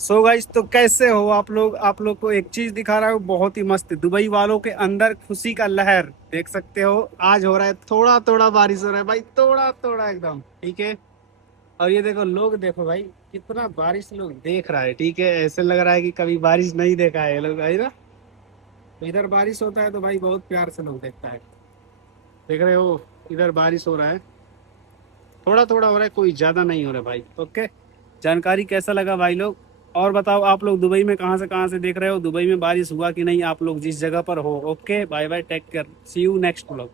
So guys, तो कैसे हो आप लोग को एक चीज दिखा रहा हूँ बहुत ही मस्त। दुबई वालों के अंदर खुशी का लहर देख सकते हो। आज हो रहा है, थोड़ा थोड़ा बारिश हो रहा है भाई, थोड़ा थोड़ा एकदम ठीक है। और ये देखो, लोग देखो भाई, कितना बारिश लोग देख रहा है। ठीक है, ऐसे लग रहा है कि कभी बारिश नहीं देखा है ये लोग, है ना। तो इधर बारिश होता है तो भाई बहुत प्यार से लोग देखता है। देख रहे हो, इधर बारिश हो रहा है, थोड़ा थोड़ा हो रहा है, कोई ज्यादा नहीं हो रहा है भाई। ओके, जानकारी कैसा लगा भाई लोग? और बताओ, आप लोग दुबई में कहाँ से देख रहे हो? दुबई में बारिश हुआ कि नहीं आप लोग जिस जगह पर हो? Okay, bye bye, take care, see you next blog.